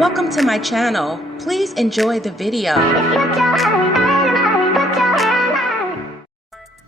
Welcome to my channel. Please enjoy the video.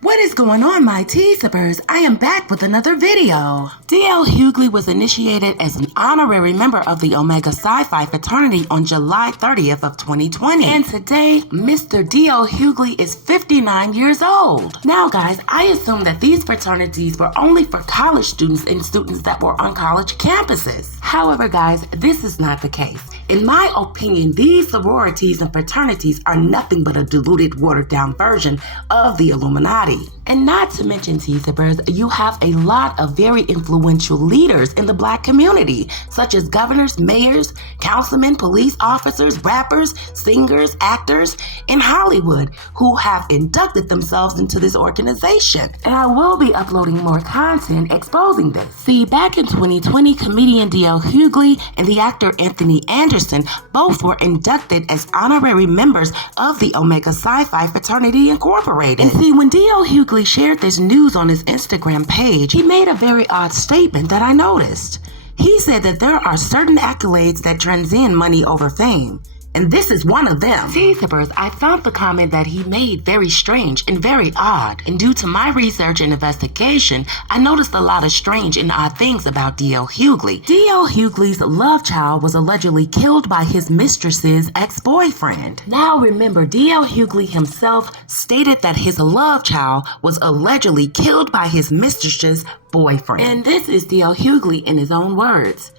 What is going on, my tea-sippers? I am back with another video. D.L. Hughley was initiated as an honorary member of the Omega Sci-Fi fraternity on July 30th of 2020. And today, Mr. D.L. Hughley is 59 years old. Now, guys, I assume that these fraternities were only for college students and students that were on college campuses. However, guys, this is not the case. In my opinion, these sororities and fraternities are nothing but a diluted, watered-down version of the Illuminati. And not to mention, tea-sippers, you have a lot of very influential leaders in the Black community, such as governors, mayors, councilmen, police officers, rappers, singers, actors in Hollywood who have inducted themselves into this organization. And I will be uploading more content exposing this. See, back in 2020, comedian D.L. Hughley and the actor Anthony Anderson both were inducted as honorary members of the Omega Sci-Fi Fraternity Incorporated. And see, when D.L. Hughley shared this news on his Instagram page, he made a very odd statement that I noticed. He said that there are certain accolades that transcend money over fame, and this is one of them. Tea-sippers, I found the comment that he made very strange and very odd, and due to my research and investigation, I noticed a lot of strange and odd things about D.L. Hughley. D.L. Hughley's love child was allegedly killed by his mistress's ex-boyfriend. Now remember, D.L. Hughley himself stated that his love child was allegedly killed by his mistress's boyfriend. And this is D.L. Hughley in his own words.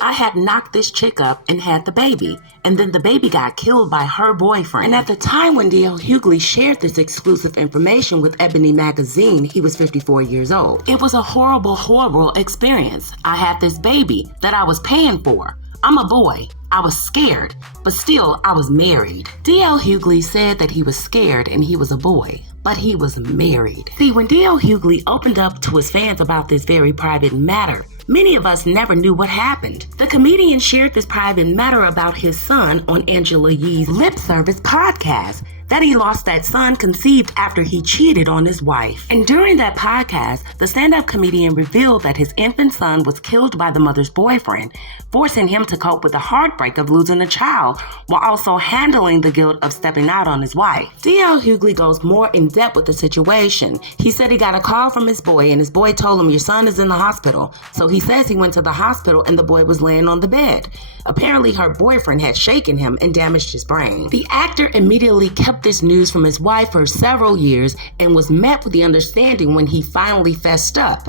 I had knocked this chick up and had the baby, and then the baby got killed by her boyfriend. And at the time when D.L. Hughley shared this exclusive information with Ebony magazine, he was 54 years old. It was a horrible, horrible experience. I had this baby that I was paying for. I'm a boy. I was scared, but still I was married. D.L. Hughley said that he was scared and he was a boy, but he was married. See, when D.L. Hughley opened up to his fans about this very private matter, many of us never knew what happened. The comedian shared this private matter about his son on Angela Yee's Lip Service podcast, that he lost that son conceived after he cheated on his wife. And during that podcast, the stand-up comedian revealed that his infant son was killed by the mother's boyfriend, forcing him to cope with the heartbreak of losing a child while also handling the guilt of stepping out on his wife. D.L. Hughley goes more in depth with the situation. He said he got a call from his boy, and his boy told him, "Your son is in the hospital." So he says he went to the hospital and the boy was laying on the bed. Apparently her boyfriend had shaken him and damaged his brain. The actor immediately kept this news from his wife for several years and was met with the understanding when he finally fessed up.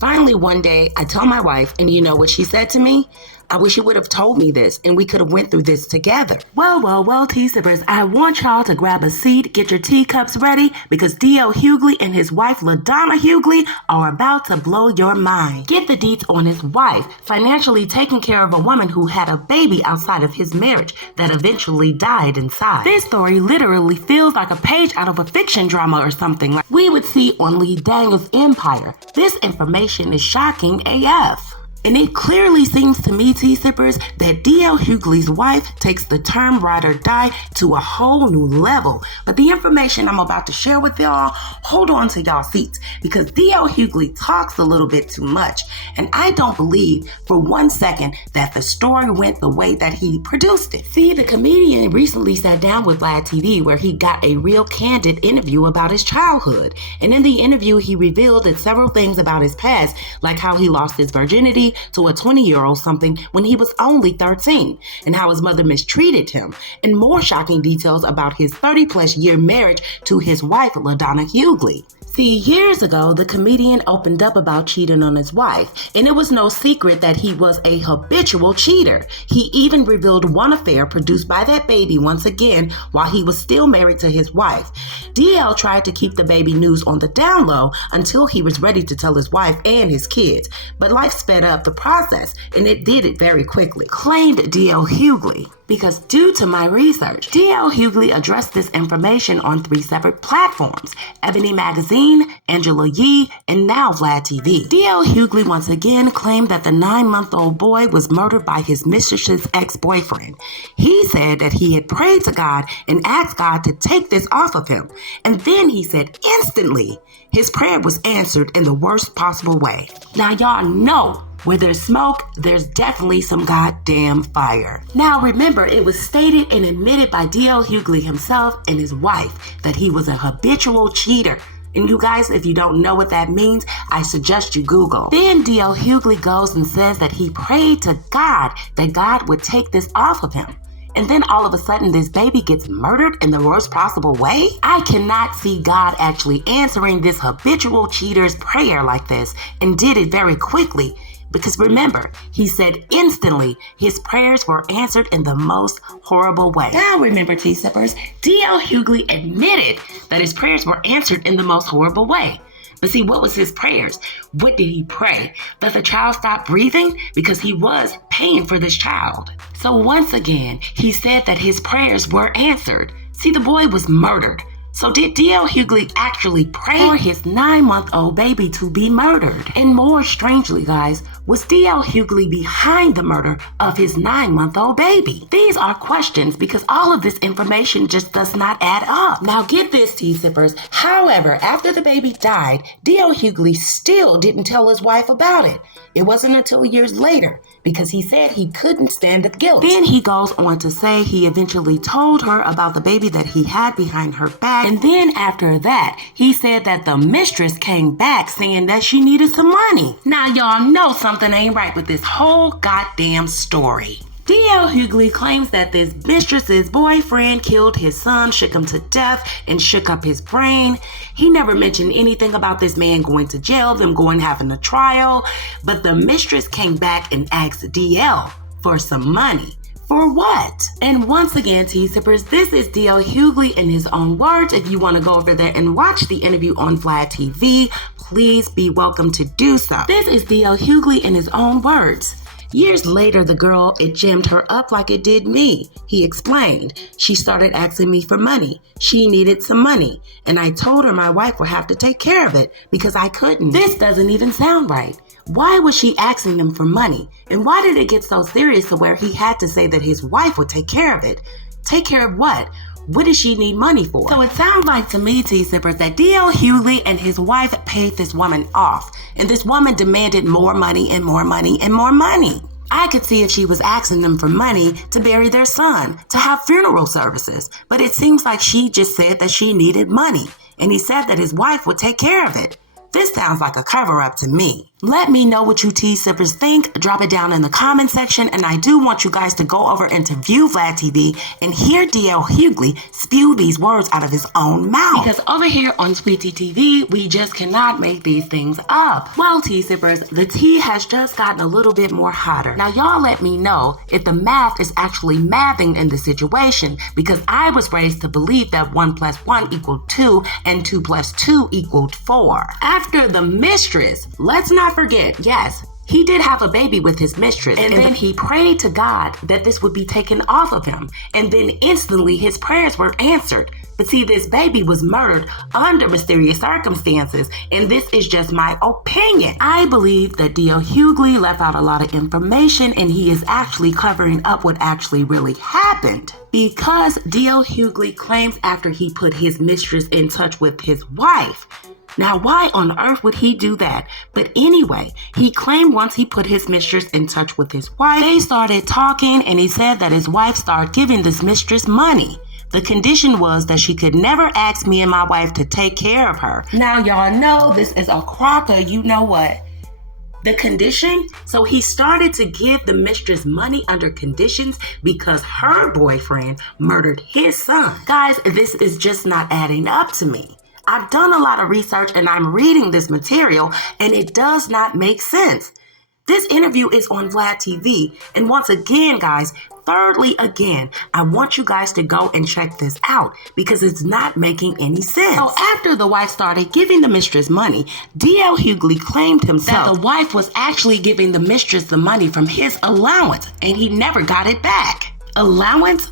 Finally, one day, I told my wife, and you know what she said to me? "I wish you would have told me this and we could have went through this together." Well, tea-sippers, I want y'all to grab a seat, get your teacups ready, because D.L. Hughley and his wife LaDonna Hughley are about to blow your mind. Get the deets on his wife financially taking care of a woman who had a baby outside of his marriage that eventually died inside. This story literally feels like a page out of a fiction drama or something like we would see on Lee Daniels' Empire. This information is shocking AF. And it clearly seems to me, tea-sippers, that D.L. Hughley's wife takes the term ride or die to a whole new level. But the information I'm about to share with y'all, hold on to y'all seats, because D.L. Hughley talks a little bit too much. And I don't believe for one second that the story went the way that he produced it. See, the comedian recently sat down with Vlad TV where he got a real candid interview about his childhood. And in the interview, he revealed that several things about his past, like how he lost his virginity to a 20-year-old something when he was only 13, and how his mother mistreated him, and more shocking details about his 30-plus year marriage to his wife, LaDonna Hughley. See, years ago, the comedian opened up about cheating on his wife, and it was no secret that he was a habitual cheater. He even revealed one affair produced by that baby once again while he was still married to his wife. DL tried to keep the baby news on the down low until he was ready to tell his wife and his kids, but life sped up the process, and it did it very quickly, claimed DL Hughley. Because due to my research, D.L. Hughley addressed this information on 3 separate platforms: Ebony Magazine, Angela Yee, and now Vlad TV. D.L. Hughley once again claimed that the 9-month-old boy was murdered by his mistress's ex-boyfriend. He said that he had prayed to God and asked God to take this off of him. And then he said instantly, his prayer was answered in the worst possible way. Now y'all know Where there's smoke, there's definitely some goddamn fire. Now remember, it was stated and admitted by D.L. Hughley himself and his wife that he was a habitual cheater. And you guys, if you don't know what that means, I suggest you Google. Then D.L. Hughley goes and says that he prayed to God that God would take this off of him. And then all of a sudden this baby gets murdered in the worst possible way? I cannot see God actually answering this habitual cheater's prayer like this, and did it very quickly. Because remember, he said instantly his prayers were answered in the most horrible way. Now remember, T-Sippers, D.L. Hughley admitted that his prayers were answered in the most horrible way. But see, what was his prayers? What did he pray? That the child stop breathing? Because he was paying for this child. So once again, he said that his prayers were answered. See, the boy was murdered. So did D.L. Hughley actually pray for his 9-month-old baby to be murdered? And more strangely, guys, was D.L. Hughley behind the murder of his 9-month-old baby? These are questions because all of this information just does not add up. Now get this, T-Sippers. However, after the baby died, D.L. Hughley still didn't tell his wife about it. It wasn't until years later because he said he couldn't stand the guilt. Then he goes on to say he eventually told her about the baby that he had behind her back. And then after that, he said that the mistress came back saying that she needed some money. Now y'all know something ain't right with this whole goddamn story. D.L. Hughley claims that this mistress's boyfriend killed his son, shook him to death, and shook up his brain. He never mentioned anything about this man going to jail, them going having a trial, but the mistress came back and asked D.L. for some money. For what? And once again, T-Sippers, this is D.L. Hughley in his own words. If you want to go over there and watch the interview on Vlad TV, please be welcome to do so. This is D.L. Hughley in his own words. Years later, the girl, it jammed her up like it did me. He explained. She started asking me for money. She needed some money. And I told her my wife would have to take care of it because I couldn't. This doesn't even sound right. Why was she asking him for money? And why did it get so serious to where he had to say that his wife would take care of it? Take care of what? What does she need money for? So it sounds like to me, T-Sippers, that D.L. Hughley and his wife paid this woman off. And this woman demanded more money and more money and more money. I could see if she was asking them for money to bury their son, to have funeral services. But it seems like she just said that she needed money. And he said that his wife would take care of it. This sounds like a cover-up to me. Let me know what you T-Sippers think. Drop it down in the comment section. And I do want you guys to go over and to view Vlad TV and hear D.L. Hughley spew these words out of his own mouth. Because over here on StT TV, we just cannot make these things up. Well, T-Sippers, the tea has just gotten a little bit more hotter. Now, y'all let me know if the math is actually mathing in the situation, because I was raised to believe that 1 + 1 = 2 and 2 + 2 = 4. After the mistress, let's not forget, yes, he did have a baby with his mistress, and then he prayed to God that this would be taken off of him, and then instantly his prayers were answered. But see, this baby was murdered under mysterious circumstances, and this is just my opinion. I believe that D.L. Hughley left out a lot of information, and he is actually covering up what actually really happened. Because D.L. Hughley claims after he put his mistress in touch with his wife. Now, why on earth would he do that? But anyway, he claimed once he put his mistress in touch with his wife, they started talking, and he said that his wife started giving this mistress money. The condition was that she could never ask me and my wife to take care of her. Now, y'all know this is a crocker, you know what? The condition? So he started to give the mistress money under conditions because her boyfriend murdered his son. Guys, this is just not adding up to me. I've done a lot of research and I'm reading this material and it does not make sense. This interview is on Vlad TV. And once again, guys, thirdly, again, I want you guys to go and check this out because it's not making any sense. So after the wife started giving the mistress money, D.L. Hughley claimed himself that the wife was actually giving the mistress the money from his allowance and he never got it back. Allowance?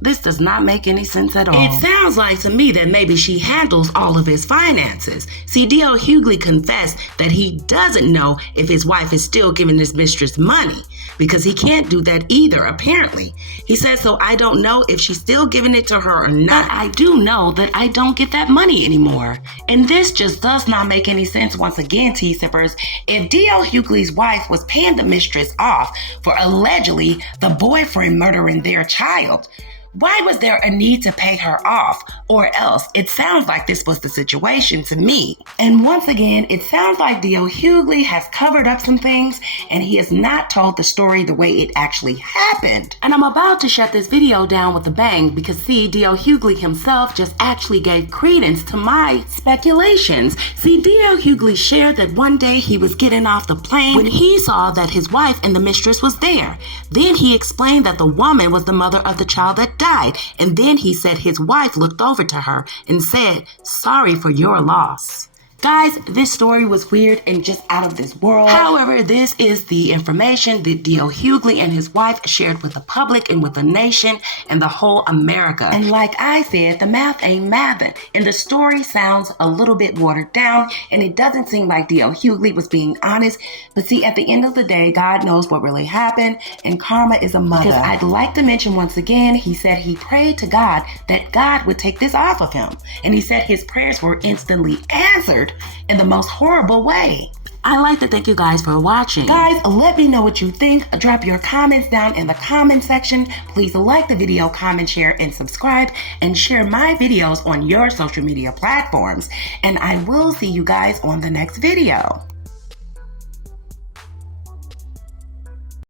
This does not make any sense at all. It sounds like to me that maybe she handles all of his finances. See, D.L. Hughley confessed that he doesn't know if his wife is still giving his mistress money, because he can't do that either, apparently. He said, so I don't know if she's still giving it to her or not. But I do know that I don't get that money anymore. And this just does not make any sense once again, T-Sippers. If D.L. Hughley's wife was paying the mistress off for allegedly the boyfriend murdering their child, why was there a need to pay her off? Or else, it sounds like this was the situation to me. And once again, it sounds like D.L. Hughley has covered up some things and he has not told the story the way it actually happened. And I'm about to shut this video down with a bang because see, D.L. Hughley himself just actually gave credence to my speculations. See, D.L. Hughley shared that one day he was getting off the plane when he saw that his wife and the mistress was there. Then he explained that the woman was the mother of the child that died, and then he said his wife looked over to her and said, "Sorry for your loss." Guys, this story was weird and just out of this world. However, this is the information that D.L. Hughley and his wife shared with the public and with the nation and the whole America. And like I said, the math ain't mathing. And the story sounds a little bit watered down and it doesn't seem like D.L. Hughley was being honest. But see, at the end of the day, God knows what really happened and karma is a mother. Because I'd like to mention once again, he said he prayed to God that God would take this off of him. And he said his prayers were instantly answered in the most horrible way. I'd like to thank you guys for watching. Guys, let me know what you think. Drop your comments down in the comment section. Please like the video, comment, share, and subscribe, and share my videos on your social media platforms. And I will see you guys on the next video.